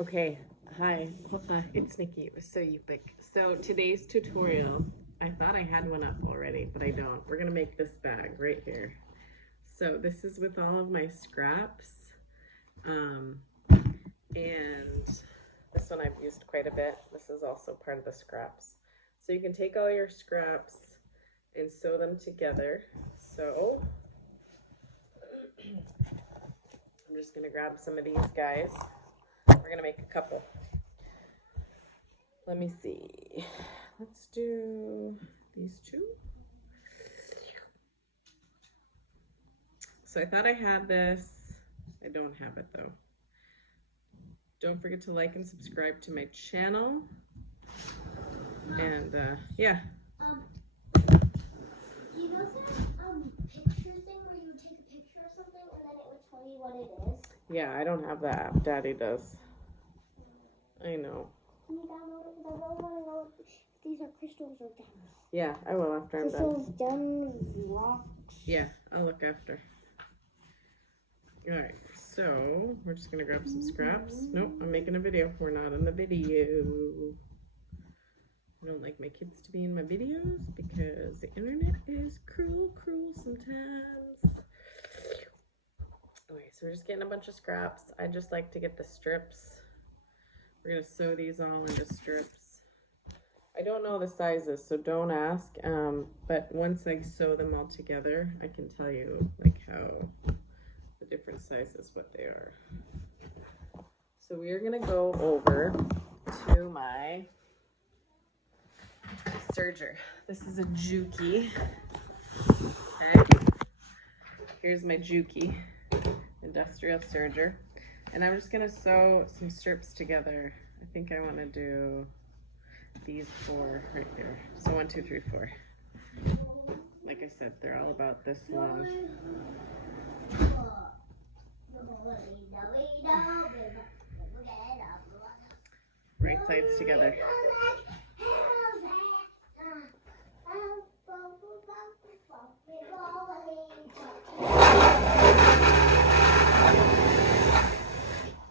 Okay, hi, it's Nikki. It was so epic. So today's tutorial, I thought I had one up already, but I don't. We're gonna make this bag right here. So this is with all of my scraps, and this one I've used quite a bit. This is also part of the scraps. So you can take all your scraps and sew them together. So I'm just gonna grab some of these guys. We're gonna make a couple. Let me see. Let's do these two. So I thought I had this. I don't have it though. Don't forget to like and subscribe to my channel. And yeah. Do you know that picture thing where you would take a picture of something and then it would tell you what it is? Yeah, I don't have that app. Daddy does. I know. Can you download it? Because I don't want to know if these are crystals or gems. Yeah, I will after I'm done. Crystals, gems, rocks. Yeah, I'll look after. Alright, so we're just gonna grab some scraps. Nope, I'm making a video. We're not in the video. I don't like my kids to be in my videos because the internet is cruel sometimes. Okay, so we're just getting a bunch of scraps. I just like to get the strips. We're gonna sew these all into strips. I don't know the sizes, so don't ask. But once I sew them all together, I can tell you like how the different sizes, what they are. So we are gonna go over to my serger. This is a Juki. Okay. Here's my Juki Industrial serger. And I'm just gonna sew some strips together. I think I wanna do these 4 right here. So 1, 2, 3, 4. Like I said, they're all about this long. Right sides together.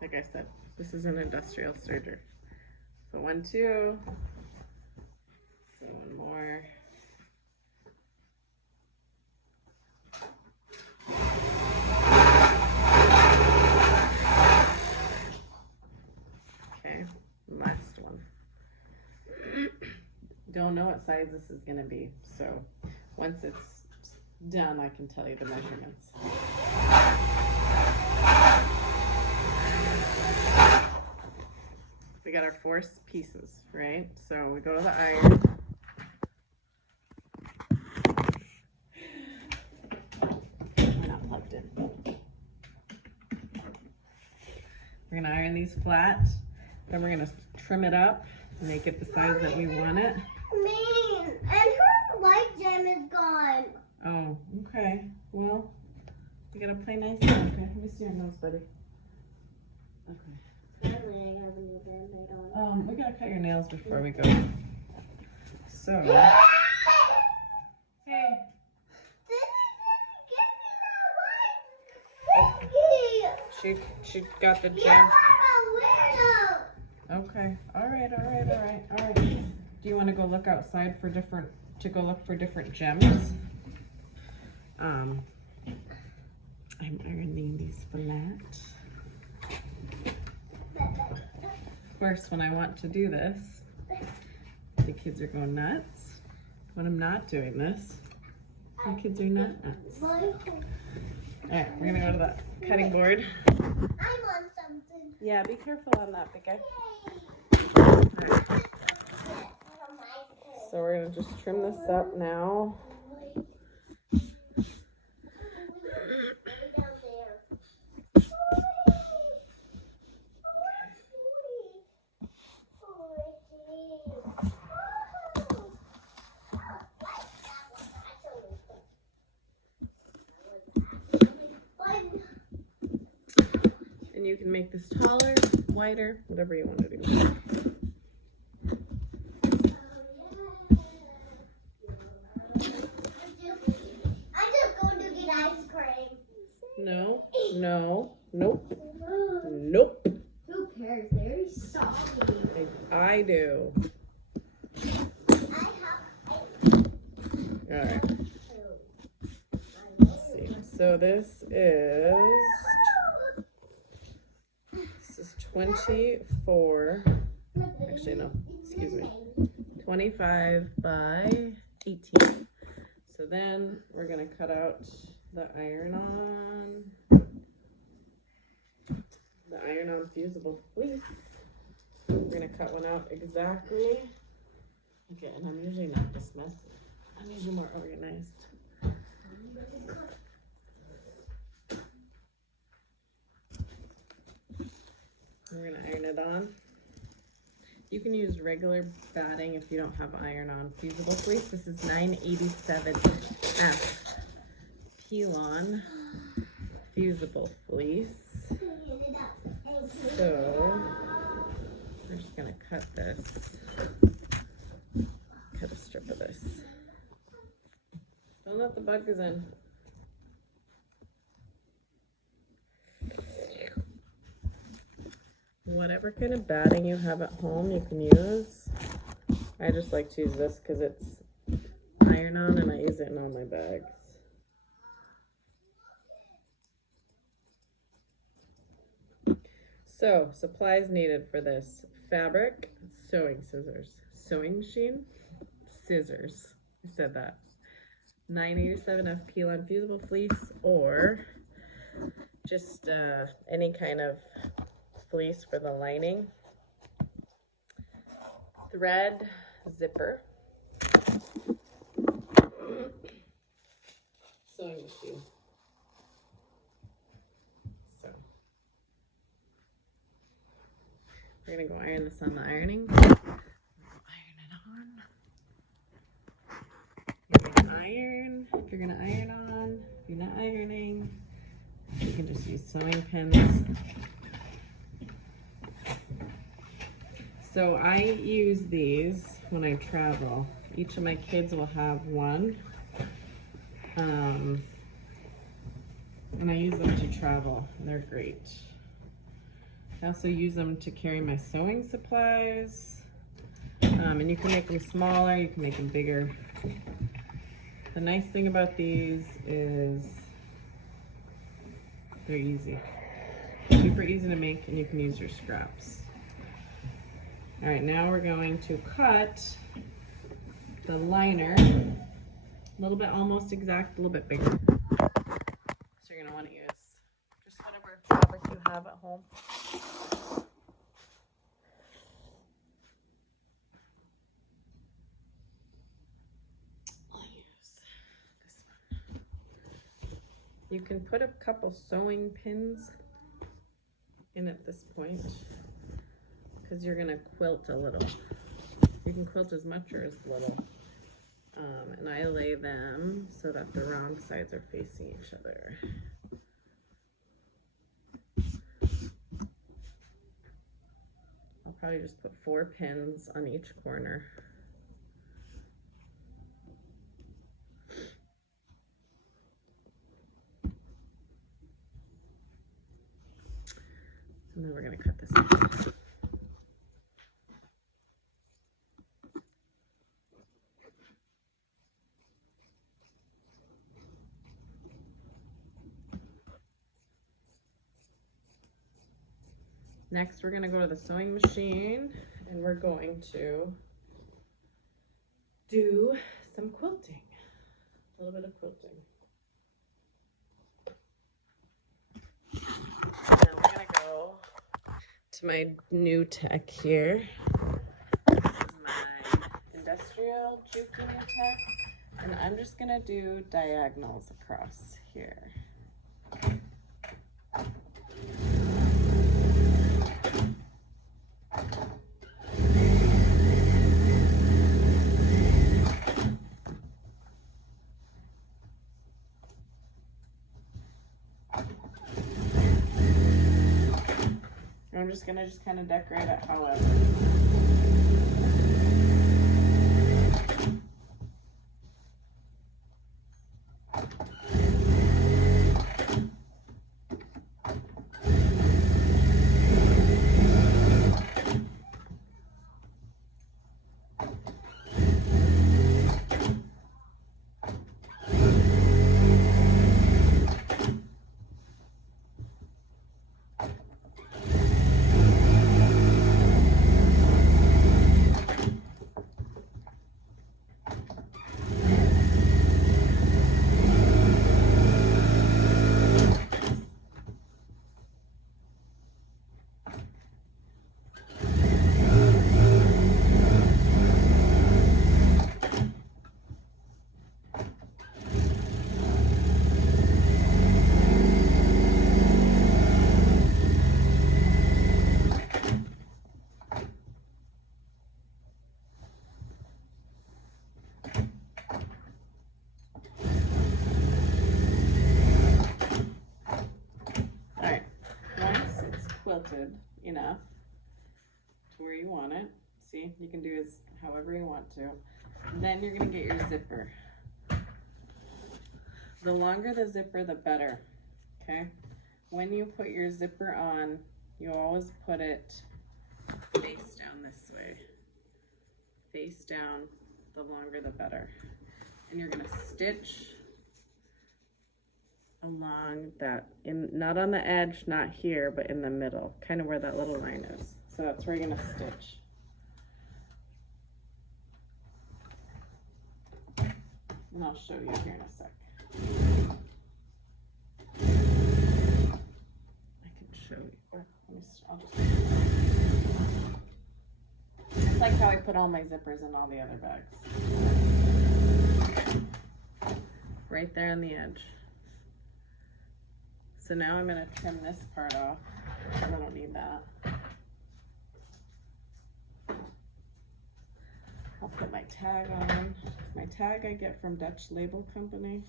Like I said, this is an industrial serger. So 1, 2. So 1 more. Okay, last one. Don't know what size this is gonna be, so once it's done, I can tell you the measurements. We got our 4 pieces, right? So we go to the iron. We're not plugged in. We're gonna iron these flat. Then we're gonna trim it up, make it the size that we want it. Man, and her light gem is gone. Oh, okay. Well, you gotta play nice. Okay, let me see your nose, buddy. Okay. We gotta cut your nails before we go. So, hey. She got the gem. Okay. All right. Do you want to go look outside for different gems? I'm ironing these flat. Of course, when I want to do this, the kids are going nuts. When I'm not doing this, the kids are not nuts. Alright, we're gonna go to the cutting board. I want something. Yeah, be careful on that, big guy. Right. So we're gonna just trim this up now. And you can make this taller, wider, whatever you want to do. No, no, nope, nope. Who cares? There's I do. Alright. Let's see. So this is 24. Actually, no. Excuse me. 25 by 18. So then we're going to cut out the iron-on fusible fleece. We're going to cut one out exactly. Okay, and I'm usually not this messy. I'm usually more organized. We're going to iron it on. You can use regular batting if you don't have iron-on fusible fleece. This is 987F pellon fusible fleece. So we're just gonna cut this. Cut a strip of this. Don't let the bugs in. Whatever kind of batting you have at home, you can use. I just like to use this because it's iron-on and I use it in all my bags. So, supplies needed for this: fabric, sewing scissors, sewing machine, scissors. I said that. 987F pellon fusible fleece, or just any kind of fleece for the lining. Thread, zipper, sewing machine. So we're gonna go iron this on the ironing. Iron it on. You're gonna iron if you're gonna iron on. If you're not ironing, you can just use sewing pins. So I use these when I travel. Each of my kids will have one. And I use them to travel. They're great. I also use them to carry my sewing supplies. And you can make them smaller, you can make them bigger. The nice thing about these is they're easy. Super easy to make, and you can use your scraps. All right, now we're going to cut the liner a little bit, almost exact, a little bit bigger. So you're gonna want to use just whatever fabric you have at home. I'll use this one. You can put a couple sewing pins in at this point, because you're gonna quilt a little. You can quilt as much or as little. And I lay them so that the wrong sides are facing each other. I'll probably just put 4 pins on each corner. And then we're gonna cut this off. Next, we're gonna go to the sewing machine and we're going to do some quilting. A little bit of quilting. Now we're gonna go to my new tech here. This is my Industrial Juki New Tech. And I'm just gonna do diagonals across here. I'm just gonna kind of decorate it however. enough to where you want it. See, you can do as however you want to. And then you're gonna get your zipper. The longer the zipper, the better, okay? When you put your zipper on, you always put it face down this way. Face down, the longer the better. And you're gonna stitch along that, not on the edge, not here, but in the middle, kind of where that little line is. So that's where you're gonna stitch. And I'll show you here in a sec. I can show you. I'll just it's like how I put all my zippers in all the other bags. Right there on the edge. So now I'm going to trim this part off. I don't need that. I'll put my tag on. My tag I get from Dutch Label Company.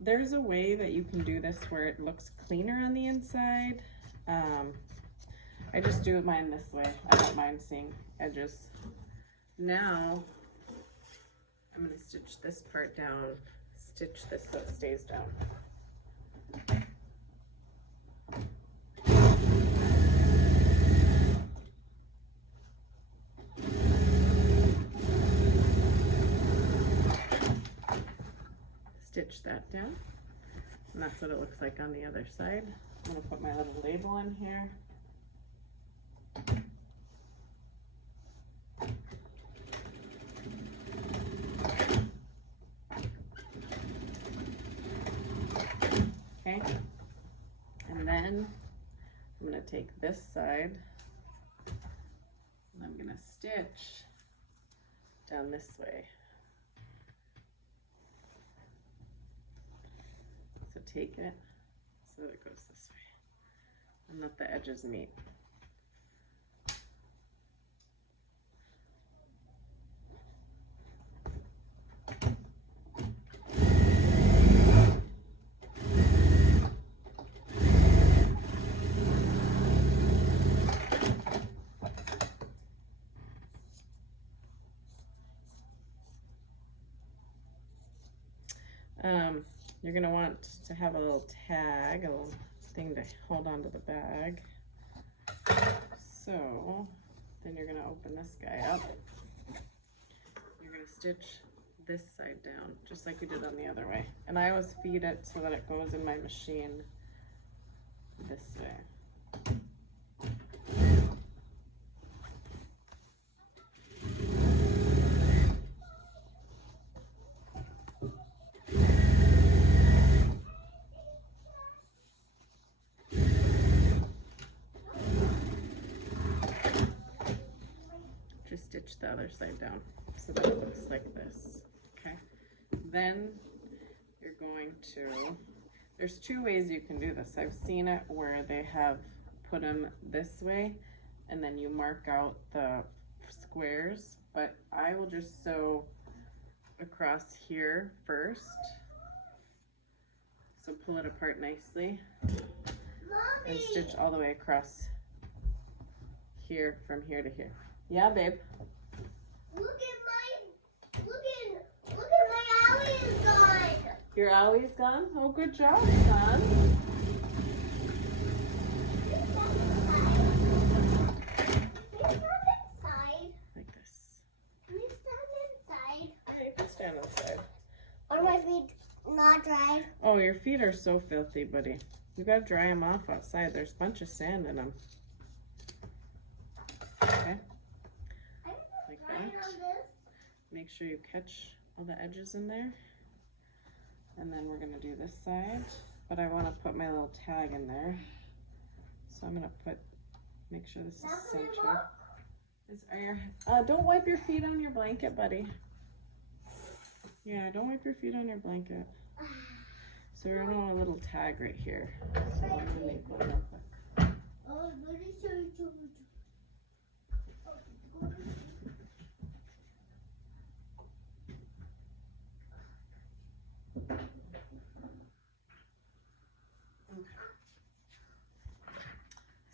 There's a way that you can do this where it looks cleaner on the inside. I just do mine this way. I don't mind seeing edges. Now, I'm going to stitch this part down, stitch this so it stays down. Stitch that down, and that's what it looks like on the other side. I'm going to put my little label in here. Okay, and then I'm going to take this side and I'm going to stitch down this way. So take it so that it goes this way and let the edges meet. You're going to want to have a little tag, a little thing to hold onto the bag. So then you're going to open this guy up. You're going to stitch this side down, just like you did on the other way. And I always feed it so that it goes in my machine this way. Stitch the other side down so that it looks like this. Okay, then you're going to, there's two ways you can do this. I've seen it where they have put them this way and then you mark out the squares, but I will just sew across here first. So pull it apart nicely. Mommy. And stitch all the way across here, from here to here. Yeah, babe. Look at my alley is gone. Your alley's gone? Oh, good job, son. Like this. Can you stand inside? Yeah, you can stand inside. Are my feet not dry? Oh, your feet are so filthy, buddy. You gotta dry them off outside. There's a bunch of sand in them. Okay. Like that. Make sure you catch all the edges in there. And then we're gonna do this side, but I wanna put my little tag in there. So I'm gonna make sure this is centered. Don't wipe your feet on your blanket, buddy. Yeah, don't wipe your feet on your blanket. So we're gonna want a little tag right here. So I'm gonna make one real quick. Oh, what is your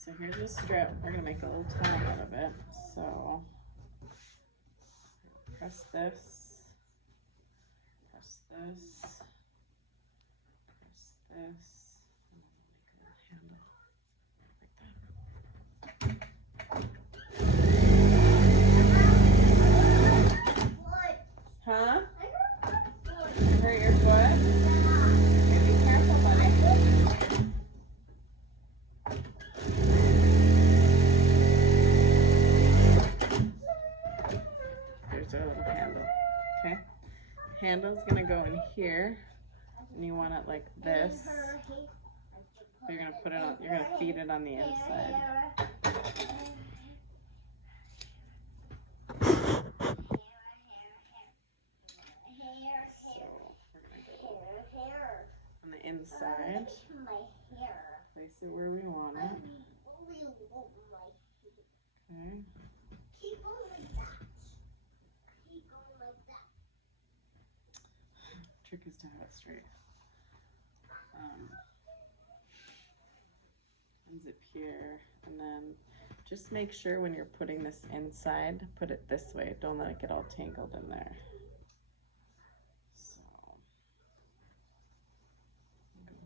So here's a strip. We're gonna make a little top out of it. So press this, press this, press this, and then we'll make a little handle like that. Huh? Hurt your foot? Okay, be careful, buddy. There's our little handle. Okay. Handle's gonna go in here, and you want it like this. You're gonna put it on. You're gonna feed it on the inside. On the inside, place it where we want it. Okay. Keep going like that. Keep going like that. Trick is to have it straight. Zip here, and then just make sure when you're putting this inside, put it this way. Don't let it get all tangled in there. So, like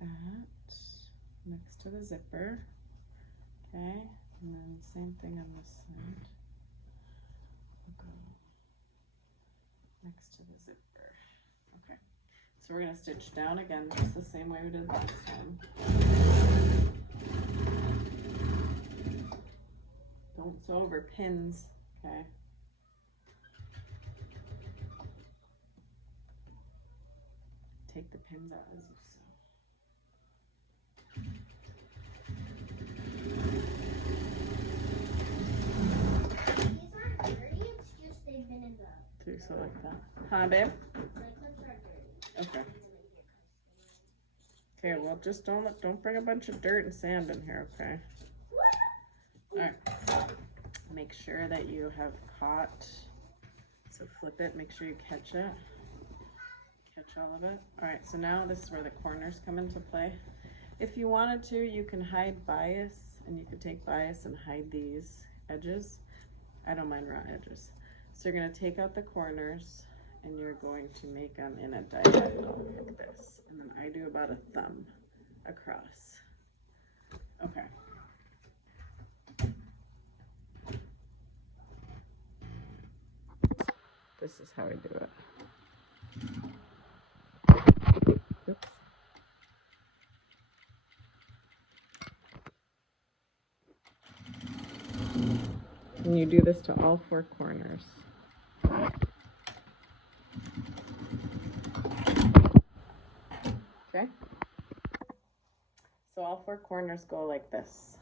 that, next to the zipper. Okay, and then same thing on this side. We'll go next to the zipper. Okay, so we're gonna stitch down again, just the same way we did last time. Don't sew over pins, okay? Take the pins out as you sew. These aren't dirty, it's just they've been in the... So you sew like that. Huh, babe? Okay. Okay, well just don't bring a bunch of dirt and sand in here, okay? Alright. Make sure that you have caught. So flip it, make sure you catch it. Catch all of it. Alright, so now this is where the corners come into play. If you wanted to, you can hide bias, and you could take bias and hide these edges. I don't mind raw edges. So you're going to take out the corners, and you're going to make them in a diagonal like this. And then I do about a thumb across. Okay. This is how I do it. Oops. And you do this to all four corners. Okay? So all four corners go like this.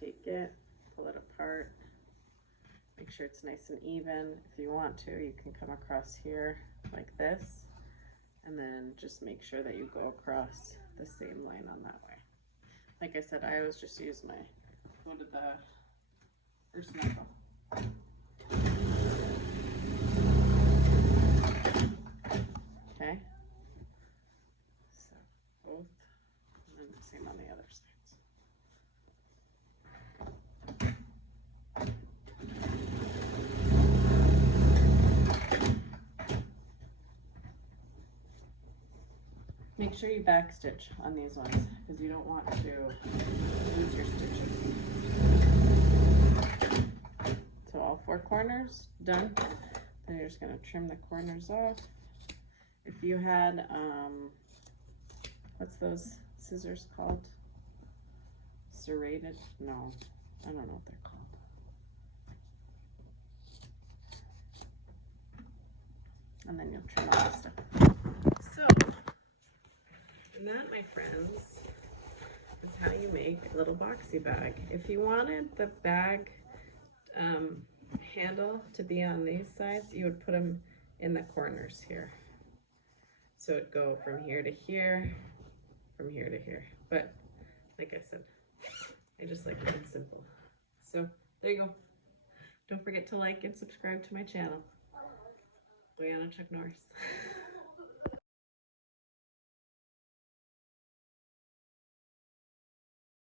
Take it, pull it apart, make sure it's nice and even. If you want to, you can come across here like this, and then just make sure that you go across the same line on that way. Like I said, I always just use my, go to the first knuckle. Okay, so both, and then the same on the other sides. Make sure you back stitch on these ones because you don't want to lose your stitches. So all four corners done. Then you're just going to trim the corners off. If you had, what's those scissors called? Serrated? No, I don't know what they're called. And then you'll trim all the stuff. So, and that, my friends, is how you make a little boxy bag. If you wanted the bag handle to be on these sides, you would put them in the corners here. So it'd go from here to here, from here to here. But like I said, I just like it simple. So there you go. Don't forget to like and subscribe to my channel. Quyana Norris.